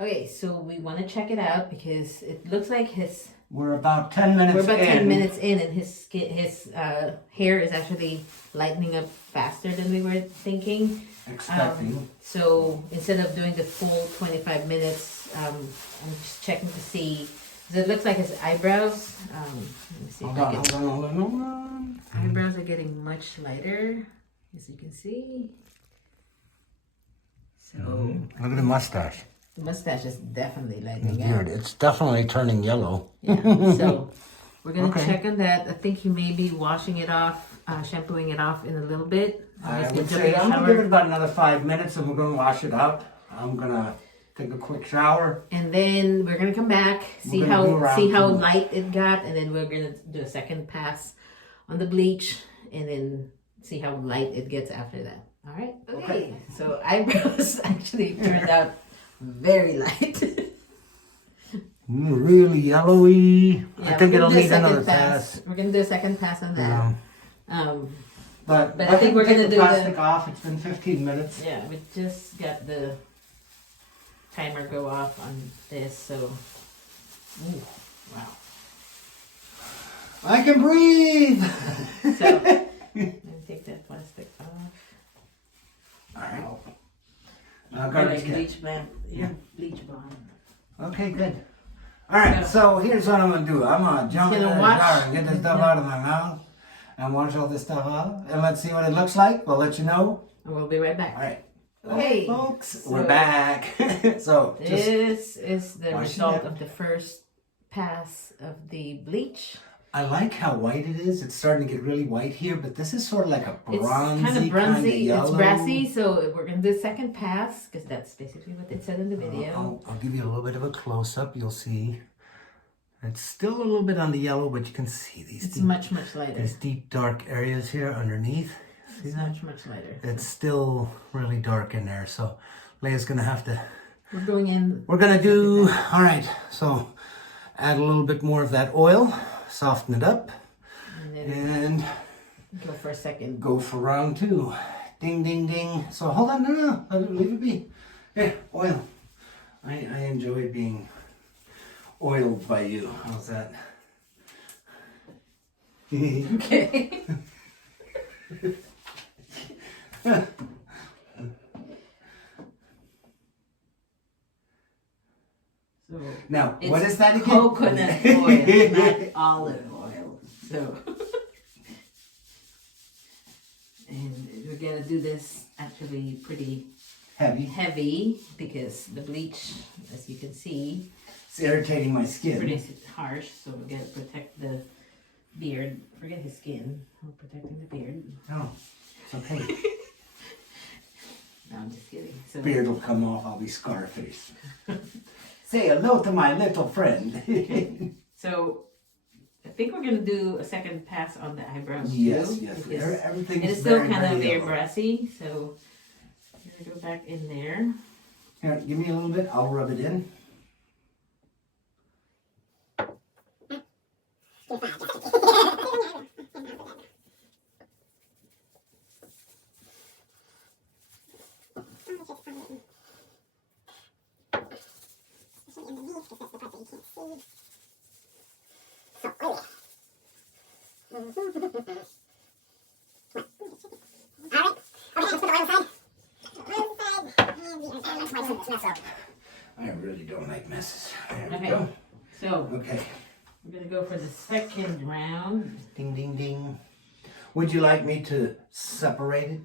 Okay, so we want to check it out because it looks like We're about 10 minutes we're about in. 10 minutes in, and his hair is actually lightening up faster than we were thinking. Expecting. So instead of doing the full 25 minutes, I'm just checking to see. It looks like his eyebrows. Let me see. Hold on. Eyebrows are getting much lighter, as you can see. So Look at the mustache. the mustache is definitely lightening Beard. up. It's definitely turning yellow. Yeah. So we're gonna Okay. check on that. I think he may be washing it off, shampooing it off in a little bit. I He's would jump in say the I'm going to shower. give it about another 5 minutes and we're going to wash it out. I'm going to take a quick shower. And then we're gonna come back, see gonna go how around light it got, and then we're gonna do a second pass on the bleach, and then see how light it gets after that. All right. Okay. So eyebrows actually turned out very light. Really yellowy. I think we're it'll gonna do a need second another pass. We're gonna do a second pass on that. But I think we're take gonna the do plastic off. It's been 15 minutes. Yeah, we just got the timer go off on this, so ooh, wow. I can breathe. So let me take that plastic off. All right. Now Your garbage can. bleach man, your bleach bomb. Okay, good. All right, so here's what I'm going to do. I'm going to jump in the shower and get this stuff out of my mouth and wash all this stuff out. And let's see what it looks like. We'll let you know. And we'll be right back. All right. Okay, folks, so we're back. So just this is the wash it result out. of the first pass of the bleach. I like how white it is. It's starting to get really white here, but this is sort of like a It's bronzy, kind of bronzy, yellow. it's brassy, so we're going to do a second pass, because that's basically what it said in the video. I'll give you a little bit of a close-up. You'll see. It's still a little bit on the yellow, but you can see these It's deep, much, much lighter. these deep dark areas here underneath. See It's that? much, much lighter. It's still really dark in there, so Leah's gonna have to. We're going in. We're gonna do. All right, so add a little bit more of that oil, soften it up, And then and go for a second. go for round two. Ding, ding, ding. So hold on, no, leave it be. Here, oil. I enjoy being oiled by you. How's that? Okay. So Now, it's what is that again? coconut oil, not olive oil. So, and we're gonna do this actually pretty Heavy. heavy because the bleach, as you can see, It's irritating my is skin. pretty harsh. So we're gonna protect the beard. Forget his skin. We're protecting the beard. Oh, it's okay. No, I'm just kidding. So Beard will come off. I'll be Scarface. Say hello to my little friend. So I think we're gonna do a second pass on the eyebrows Yes, too. yes. because Everything it is is still very, kind of very air yellow. brassy. So I'm gonna go back in there. Here, give me a little bit. I'll rub it in. I really don't like messes. There we Okay. go. So Okay. we're gonna go for the second round. Ding, ding, ding. Would you like me to separate it?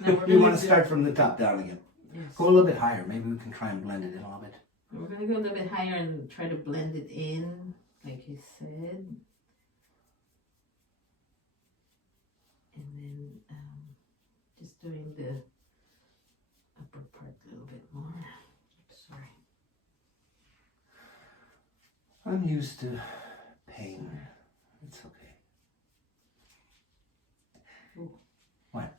No, we're You gonna want to do- start from the top down again? Yes. Go a little bit higher. Maybe we can try and blend it in a little bit. We're gonna go a little bit higher and try to blend it in, like you said. And then just doing the upper part a little bit more. Sorry. I'm used to pain. It's okay. Ooh. What?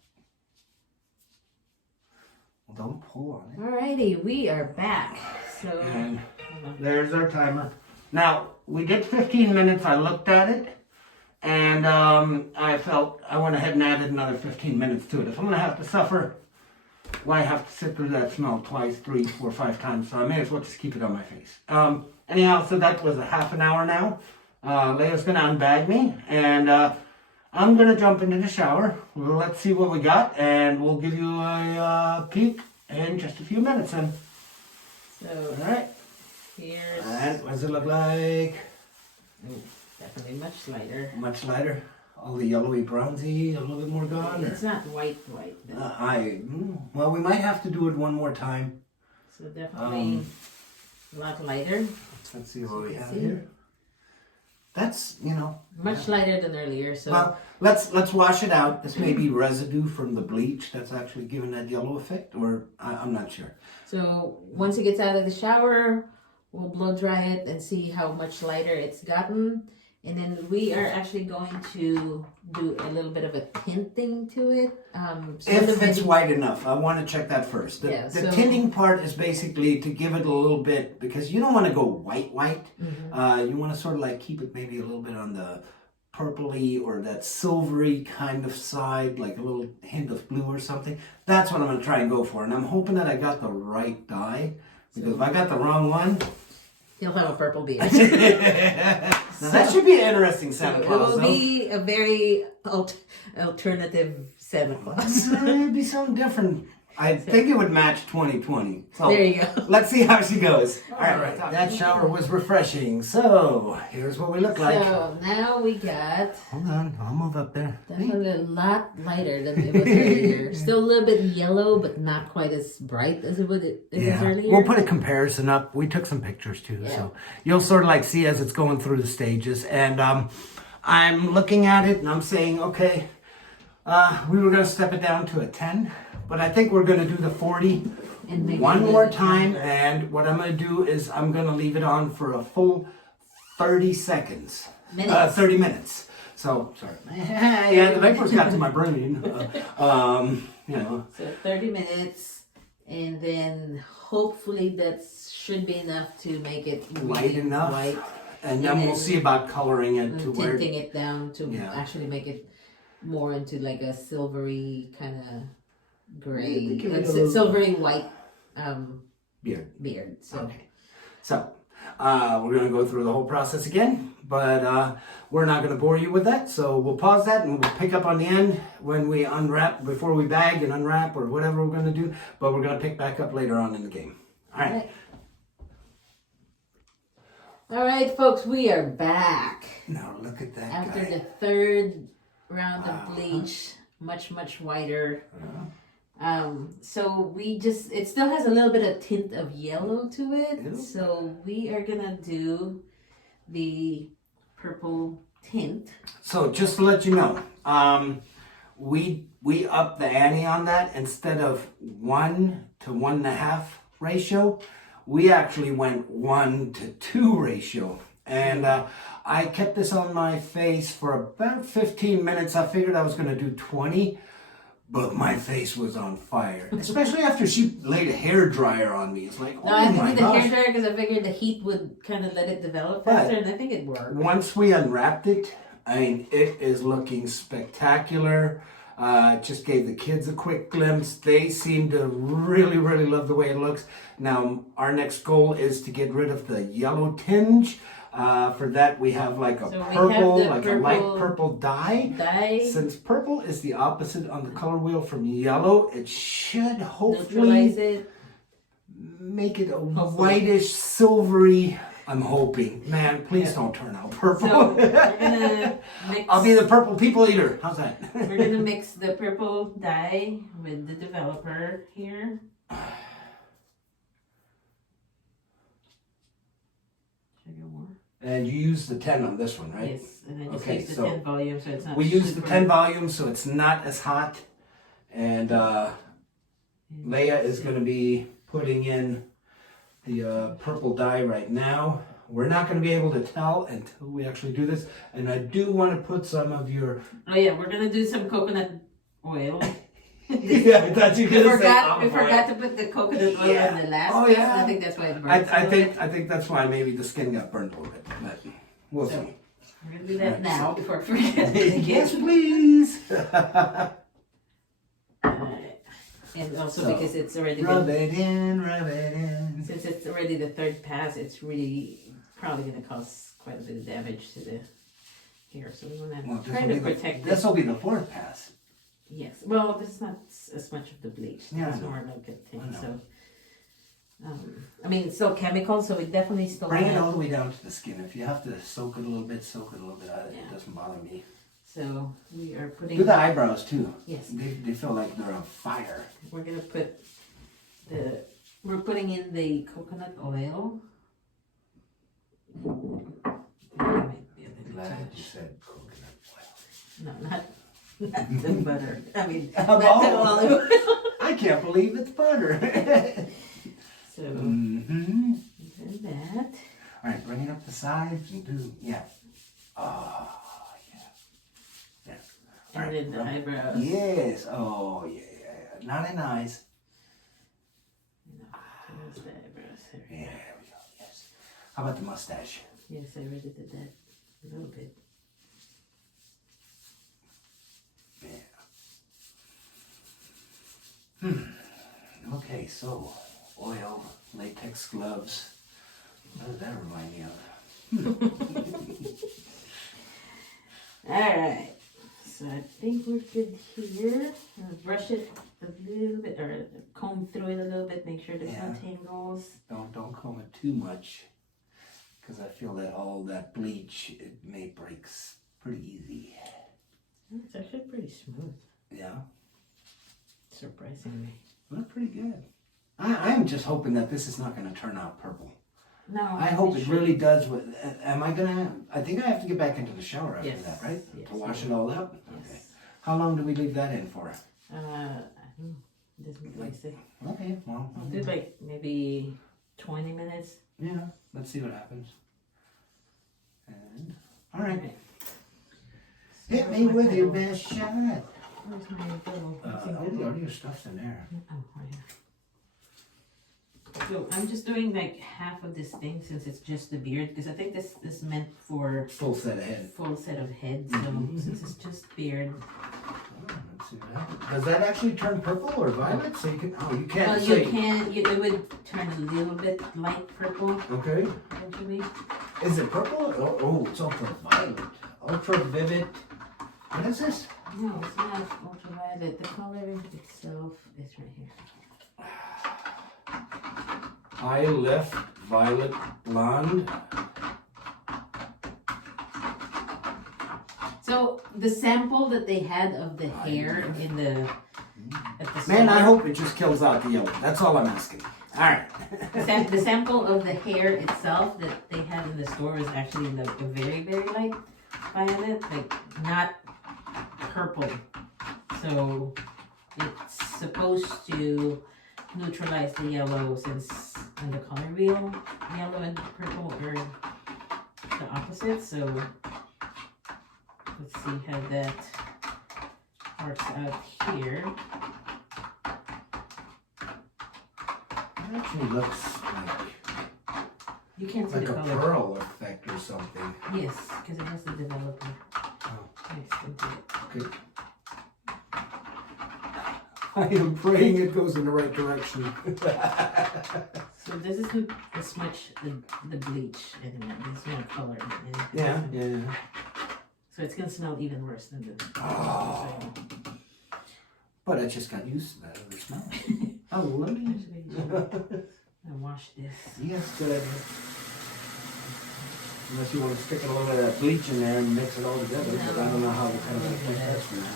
Well, don't pull on it. Alrighty, we are back. So And there's our timer. Now, we did 15 minutes. I looked at it. And I went ahead and added another 15 minutes to it. If I'm going to have to suffer why have to sit through that smell twice, 3, 4, 5 times? So I may as well just keep it on my face. Anyhow, so that was a half an hour now. Leah's gonna unbag me, and I'm gonna jump into the shower. Let's see what we got, and we'll give you a peek in just a few minutes. And So, all right. here's... And what does it look like? Definitely much lighter. Much lighter. All the yellowy brownsy, a little bit more gone. It's not white. Well, we might have to do it one more time. So definitely a lot lighter. Let's see what we have here. That's, you know, much lighter than earlier. So well, let's wash it out. This may be residue from the bleach that's actually giving that yellow effect, or I'm not sure. So once it gets out of the shower, we'll blow dry it and see how much lighter it's gotten. And then we are actually going to do a little bit of a tinting to it. If it's white enough, I want to check that first. The so tinting part is basically to give it a little bit, because you don't want to go white. You want to sort of like keep it maybe a little bit on the purpley or that silvery kind of side, like a little hint of blue or something. That's what I'm going to try and go for. And I'm hoping that I got the right dye, because if I got the wrong one, you'll have a purple beard. Now that should be an interesting Santa Claus. It will be a very alternative Santa Claus. It'd be something different. I think it would match 2020. So there you go. Let's see how she goes. All right. That shower was refreshing. So here's what we look like. So now we got... Hold on. I'll move up there. Definitely a lot lighter than it was earlier. Still a little bit yellow, but not quite as bright as it was earlier. We'll put a comparison up. We took some pictures too. Yeah. So you'll sort of like see as it's going through the stages. And I'm looking at it and I'm saying, okay, we were going to step it down to a 10. But I think we're going to do the 40 one more time. And what I'm going to do is I'm going to leave it on for a full 30 seconds. 30 minutes. So, sorry. Yeah, the vapors got to my brain. You know. So 30 minutes. And then hopefully that should be enough to make it light enough. And then we'll see about coloring it to where... tinting it down to actually make it more into like a silvery kind of... gray, silvery white beard. So. Okay. So we're going to go through the whole process again, but we're not going to bore you with that. So we'll pause that and we'll pick up on the end when we unwrap, before we bag and unwrap or whatever we're going to do. But we're going to pick back up later on in the game. All right. All right, folks, we are back. Now look at that. After the third round of bleach, much whiter. So it still has a little bit of tint of yellow to it. Ew. So we are gonna do the purple tint. So just to let you know, we upped the ante on that. Instead of 1 to 1.5 ratio, we actually went 1 to 2 ratio. And I kept this on my face for about 15 minutes. I figured I was gonna do 20. But my face was on fire, especially after she laid a hair dryer on me. It's like, oh I my did the gosh. hair dryer because I figured the heat would kind of let it develop faster, and I think it worked. Once we unwrapped it, I mean, it is looking spectacular. Just gave the kids a quick glimpse. They seem to really love the way it looks. Now, our next goal is to get rid of the yellow tinge. For that, we have like a purple, like a light purple dye. Since purple is the opposite on the color wheel from yellow, it should hopefully make it a whitish, silvery. I'm hoping. Man, please don't turn out purple. So we're gonna mix. I'll be the purple people eater. How's that? We're gonna mix the purple dye with the developer here. And you use the 10 on this one, right? Yes, and then just use the 10 volume so it's not we use the 10 volume so it's not as hot. And Leah is going to be putting in the purple dye right now. We're not going to be able to tell until we actually do this. And I do want to put some of your... Oh yeah, we're going to do some coconut oil. Yeah, I thought you were going to say we forgot to put the coconut oil in the last piece. I think that's why it burned. I think that's why maybe the skin got burned a little bit. But we'll see. We're going to do that now before I forget. Yes, please. Alright. And also So, because it's already rub it in. since it's already the third pass, it's really probably going to cause quite a bit of damage to the hair. So we want to try to protect this will be the fourth pass. Yes. Well, this is not as much of the bleach. Yeah, It's I know. more like a thing. I know. So, I mean, it's still chemical, so we definitely still Bring it have- all the way down to the skin. If you have to soak it a little bit, soak it a little bit. It Yeah. doesn't bother me. So we are putting. Do the eyebrows too. Yes. They feel like they're on fire. We're gonna put the. We're putting in the coconut oil. Glad you said coconut oil. No, not the butter. I mean, Oh. not the olive oil. I can't believe it's butter. So Mm-hmm. do that. All right, bring it up the sides and do, yeah. Oh, yeah. All And right, then the rub- eyebrows. Yes. Oh, yeah. Not in eyes. No, there's the eyebrows. There. Yeah, there we go. Yes. How about the mustache? Yes, I already did that a little bit. Yeah. Okay, so oil, latex gloves. What does that remind me of? Alright, so I think we're good here. Brush it a little bit, or comb through it a little bit, make sure there's no Yeah. tangles. Don't comb it too much, because I feel that all that bleach, it may breaks pretty easy. It's actually pretty smooth, Yeah, surprisingly. look pretty good. I'm just hoping that this is not going to turn out purple. No, I hope it really does. Am I gonna? I think I have to get back into the shower after Yes, that, right? yes, To wash you it all up. Yes. Okay. How long do we leave that in for? I don't know, doesn't really say. Okay. Well. I'll do like maybe 20 minutes. Yeah. Let's see what happens. And all right. Okay. Hit Where's me my with your pebble? best shot. Where's my little? All your stuff's in there. Oh, right here. So I'm just doing like half of this thing since it's just the beard, because I think this is meant for Full set of head. full set of heads. So since it's just beard, Let's see what happens. Does that actually turn purple or violet? So you can. Oh, you can't well, see. you can. It would turn a little bit light purple Okay. eventually. Is it purple? Oh, it's ultraviolet. Ultra vivid. What is this? No, it's not ultraviolet. The color itself is right here. I left violet blonde. So the sample that they had of the hair in the at the Man, I store- hope it just kills out the yellow. That's all I'm asking. All right. The sample of the hair itself that they had in the store was actually the very, very light violet, like not purple. So it's supposed to neutralize the yellow, since on the color wheel, yellow and purple are the opposite. So let's see how that works out here. It actually looks You can't see like the a color. pearl effect or something. Yes, because it has the developer Oh. mixed into it. Good. I am praying it goes in the right direction. So this isn't as much the bleach anymore. There's no color in it. yeah. So it's gonna smell even worse than the. Oh. But I just got used to that other smell. Oh, what? Actually, I wash this. Yes, good idea. Unless you want to stick a little bit of that bleach in there and mix it all together, but I don't know how to kind of affect that smell.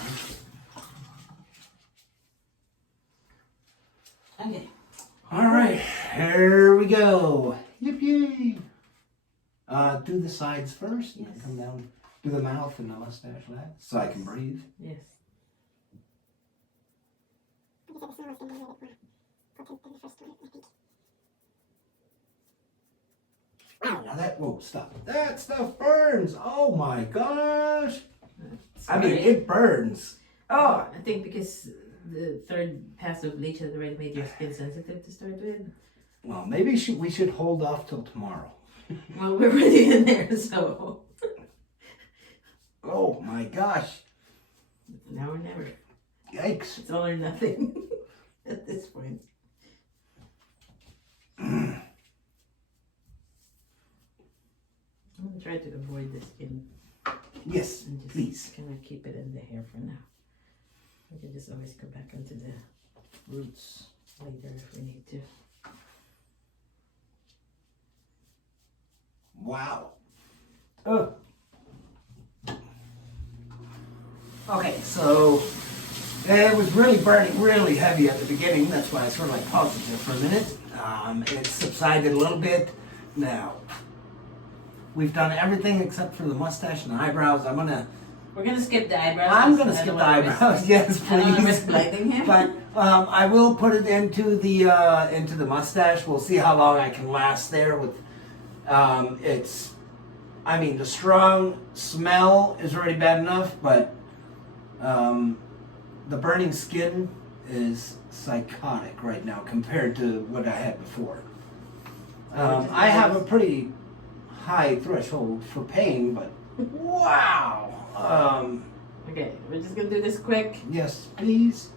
Okay. All right, here we go. Yippee! Do the sides first, and then Yes. come down. Do the mouth and the mustache last, so I can breathe. Yes. Now that, whoa, stop. That stuff burns. Oh my gosh. I mean, it burns. Oh. I think because the third pass of bleach has already made your skin sensitive to start with. Well, maybe we should hold off till tomorrow. Well, we're already in there, so Oh my gosh. now or never. Yikes. It's all or nothing. at this point. Mm. I'm gonna try to avoid the skin Yes, and just please. kind of keep it in the hair for now. We can just always go back into the roots later if we need to. Wow. Oh. Okay, so it was really burning really heavy at the beginning. That's why I sort of like paused it there for a minute. It subsided a little bit. Now, we've done everything except for the mustache and the eyebrows. We're gonna skip the eyebrows. I'm gonna skip the eyebrows. Yes, I don't want to risk please. lighting him. But I will put it into the mustache. We'll see how long I can last there. With the strong smell is already bad enough, but the burning skin is psychotic right now compared to what I had before. I have a pretty high threshold for pain, but wow. Okay, we're just gonna do this quick. Yes, please.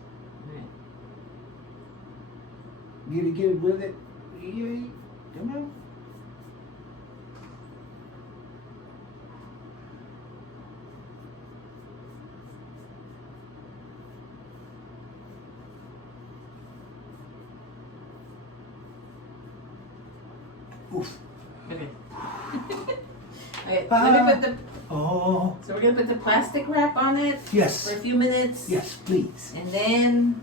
Alright. Get it with it. Yay. Come on. Oof. Okay. Okay, let me put the. Oh. So we're gonna put the plastic wrap on it Yes. for a few minutes. Yes, please. And then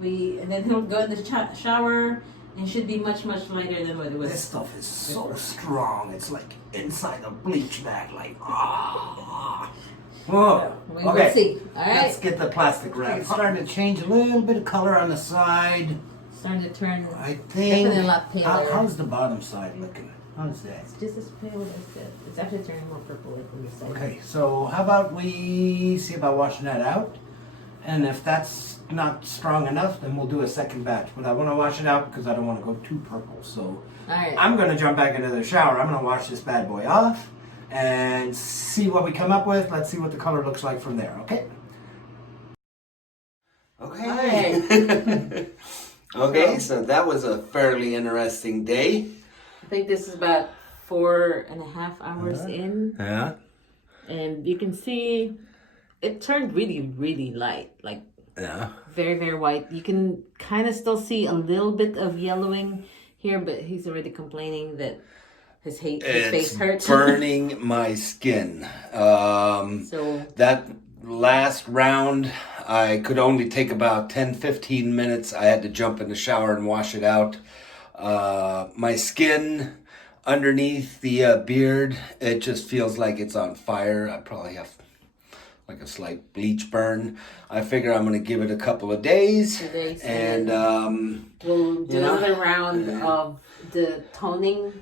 he'll go in the shower and should be much lighter than what it was. This stuff is so strong. It's like inside a bleach bag. Like ah. Whoa. We will see. All right. Let's get the plastic wrap. It's starting to change a little bit of color on the side. Starting to turn. I think. Definitely a lot paler. How's the bottom side looking? How's that? It's just as pale as that. It's actually turning more purple like on the side. Okay, so how about we see about washing that out? And if that's not strong enough, then we'll do a second batch. But I want to wash it out because I don't want to go too purple. So Alright. I'm going to jump back into the shower. I'm going to wash this bad boy off and see what we come up with. Let's see what the color looks like from there, okay? Okay. Okay, so that was a fairly interesting day. I think this is about 4.5 hours in. Yeah. And you can see it turned really light. Like Yeah. very white. You can kind of still see a little bit of yellowing here, but he's already complaining that his face hurts. Burning my skin. So That last round, I could only take about 10-15 minutes. I had to jump in the shower and wash it out. My skin underneath the beard, it just feels like it's on fire. I probably have like a slight bleach burn. I figure I'm going to give it a couple of days. And we'll do another round of the toning.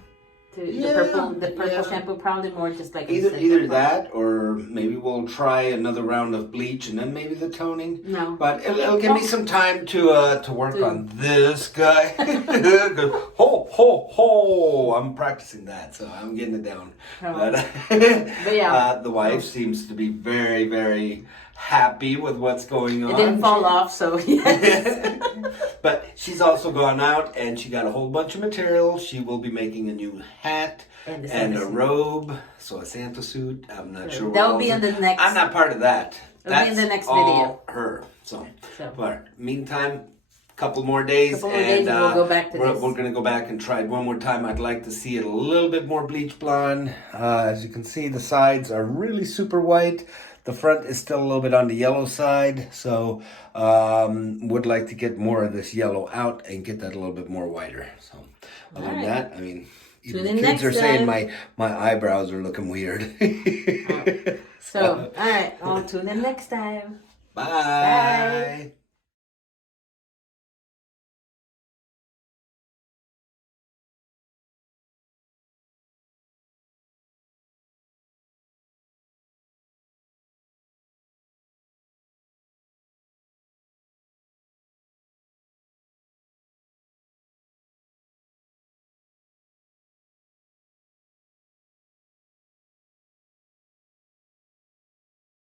The purple shampoo, probably more just like either that, or maybe we'll try another round of bleach and then maybe the toning. No, but it'll give me some time to work on this guy. Ho ho ho! I'm practicing that, so I'm getting it down. But yeah, the wife seems to be very happy with what's going on. It didn't fall off, so yes. But she's also gone out and she got a whole bunch of material. She will be making a new hat and a robe, so a Santa suit. I'm not sure. That'll be in the next. I'm not part of that. It'll be in the next all video. Her. So. But meantime, couple more days, and we'll go back to we're going to go back and try it one more time. I'd like to see it a little bit more bleach blonde. As you can see, the sides are really super white. The front is still a little bit on the yellow side, so would like to get more of this yellow out and get that a little bit more whiter. So other than that, I mean, even the kids are saying my eyebrows are looking weird. So, all right, I'll tune in next time. Bye.